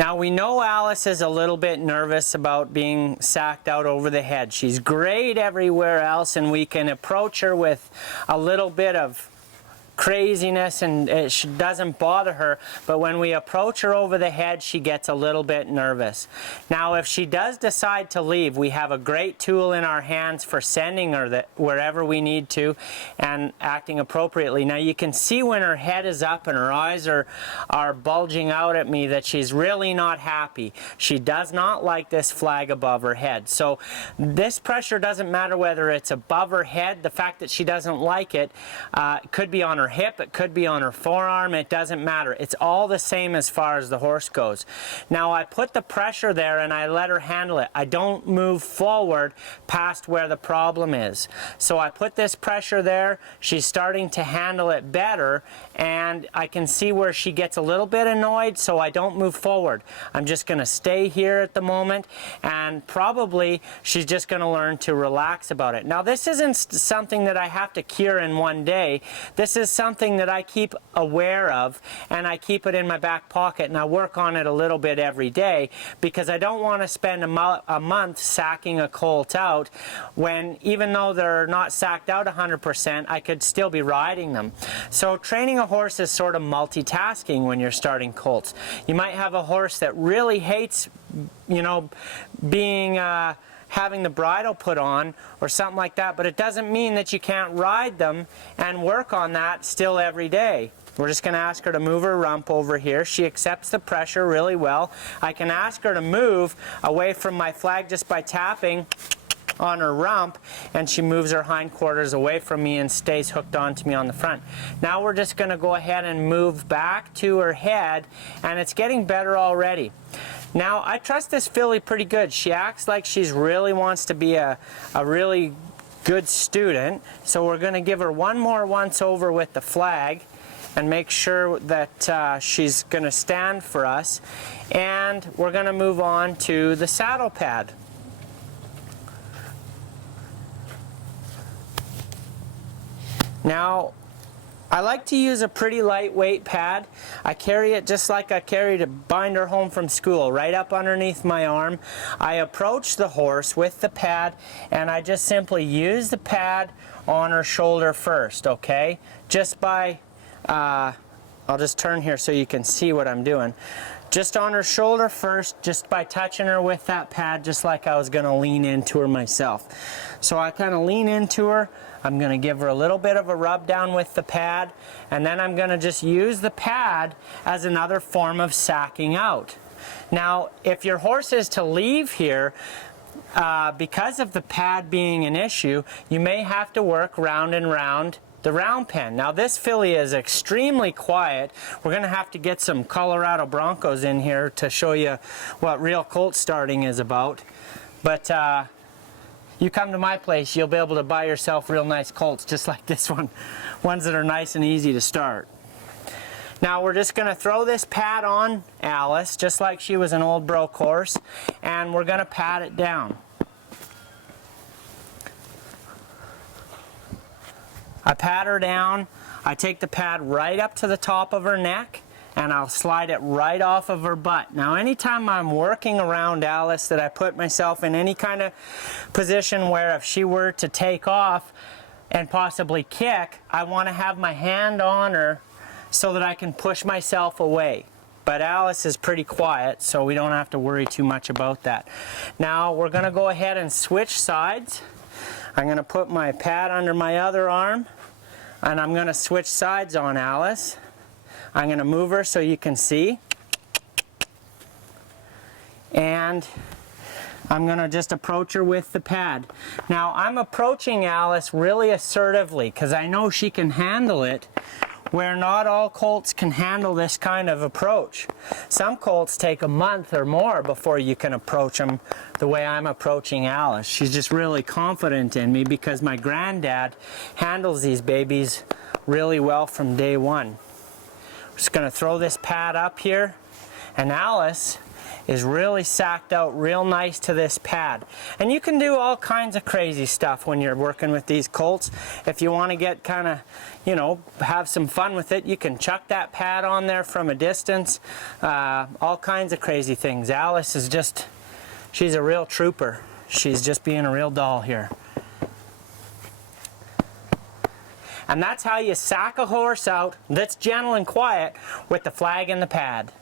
Now we know Alice is a little bit nervous about being sacked out over the head. She's great everywhere else, and we can approach her with a little bit of craziness and it doesn't bother her, but when we approach her over the head, she gets a little bit nervous. Now if she does decide to leave, we have a great tool in our hands for sending her wherever we need to and acting appropriately. Now you can see when her head is up and her eyes are bulging out at me that she's really not happy. She does not like this flag above her head. So this pressure doesn't matter whether it's above her head. The fact that she doesn't like it could be on her hip, it could be on her forearm, it doesn't matter. It's all the same as far as the horse goes. Now I put the pressure there and I let her handle it. I don't move forward past where the problem is. So I put this pressure there, she's starting to handle it better, and I can see where she gets a little bit annoyed, so I don't move forward. I'm just going to stay here at the moment, and probably she's just going to learn to relax about it. Now this isn't something that I have to cure in one day. This is something that I keep aware of, and I keep it in my back pocket, and I work on it a little bit every day because I don't want to spend a month sacking a colt out when, even though they're not sacked out 100%, I could still be riding them. So training a horse is sort of multitasking when you're starting colts. You might have a horse that really hates, you know, being having the bridle put on or something like that, but it doesn't mean that you can't ride them and work on that still every day. We're just going to ask her to move her rump over here. She accepts the pressure really well. I can ask her to move away from my flag just by tapping on her rump, and she moves her hindquarters away from me and stays hooked onto me on the front. Now we're just going to go ahead and move back to her head, and it's getting better already. Now I trust this filly pretty good. She acts like she's really wants to be a really good student, so we're going to give her one more once over with the flag and make sure that she's going to stand for us, and we're going to move on to the saddle pad. Now, I like to use a pretty lightweight pad. I carry it just like I carried a binder home from school, right up underneath my arm. I approach the horse with the pad, and I just simply use the pad on her shoulder first, okay? Just by, I'll just turn here so you can see what I'm doing. Just on her shoulder first, just by touching her with that pad, just like I was going to lean into her myself. So I kind of lean into her. I'm going to give her a little bit of a rub down with the pad, and then I'm going to just use the pad as another form of sacking out. Now, if your horse is to leave here, because of the pad being an issue, you may have to work round and round the round pen. Now this filly is extremely quiet. We're going to have to get some Colorado Broncos in here to show you what real colt starting is about. But you come to my place, you'll be able to buy yourself real nice colts just like this one. Ones that are nice and easy to start. Now we're just going to throw this pad on Alice just like she was an old broke horse, and we're going to pat it down. I pat her down, I take the pad right up to the top of her neck, and I'll slide it right off of her butt. Now anytime I'm working around Alice that I put myself in any kind of position where if she were to take off and possibly kick, I want to have my hand on her so that I can push myself away. But Alice is pretty quiet, so we don't have to worry too much about that. Now we're going to go ahead and switch sides. I'm going to put my pad under my other arm, and I'm going to switch sides on Alice. I'm going to move her so you can see. And I'm going to just approach her with the pad. Now I'm approaching Alice really assertively because I know she can handle it, where not all colts can handle this kind of approach. Some colts take a month or more before you can approach them the way I'm approaching Alice. She's just really confident in me because my granddad handles these babies really well from day one. I'm just going to throw this pad up here, and Alice is really sacked out real nice to this pad. And you can do all kinds of crazy stuff when you're working with these Colts. If you want to get kind of, you know, have some fun with it, you can chuck that pad on there from a distance. All kinds of crazy things. Alice is just, she's a real trooper. She's just being a real doll here. And that's how you sack a horse out that's gentle and quiet with the flag and the pad.